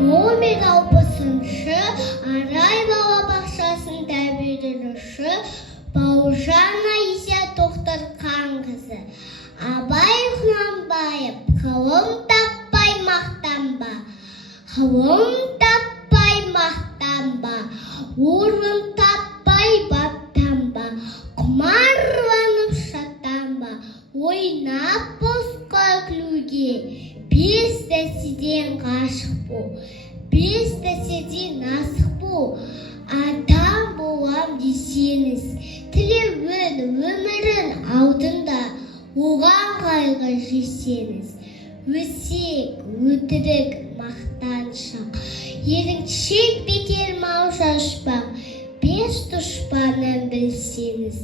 номер 60-шы Арай балабақшасының тәрбиеленуші Бауыржан Айза Тоқтарханқызы. Абай Құнанбаев: ғылым таппай мақтанба, ғылым таппай мақтанба, орын таппай баптанба, құмарланып шаттанба, ойнап босқа күлуге, бес нәрседен ғашық бол, бес нәрседен асық бол. Адам болам десеңіз, тілеуін өмірін алдында, оған қайғы жесеңіз, өсек, өтірік, мақтаншақ, еріншек, бекер мал шашпақ, бес дұшпанын білсеңіз,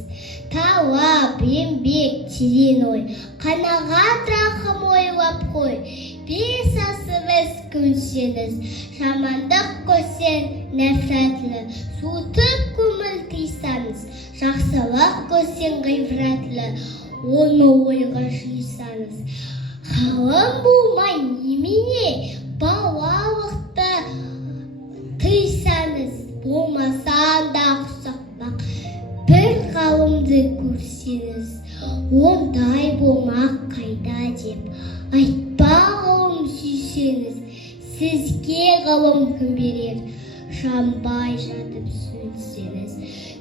талап, еңбек, терең ой, қанағат, рахым ойлап қой, бес асығыс көнсеңіз, жамандық көрсең нәфрәтлі, суытып көңіл тыйсаңыз, жақсылық көрсең ғибратлы, оны ойға жисаңыз. Ғалым болмай немене, балалықты тыйсаңыз, болмасаң да ұқсатпақ, бір ғалымды көрсеңіз, ондай болмақ қайда деп айтпа. Ғылым сүйсеңіз, сізге ғылым кім берер, жанбай жатып сөйлесеңіз.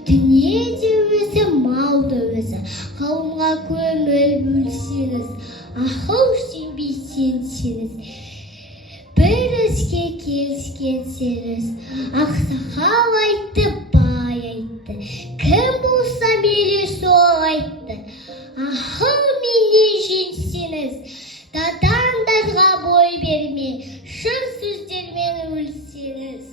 Дүниеде өзі, малды өзі, ғылымға көңіл бөлсеңіз, ақыл сенбей сенсеңіз, бір іске келіскенсеңіз, ақсақал айтты, бай айтты, кім болса мейлі сол айтты. Ақыл менен женсеңіз, дадандарға бой бермей, шын сөздермен өлсеңіз.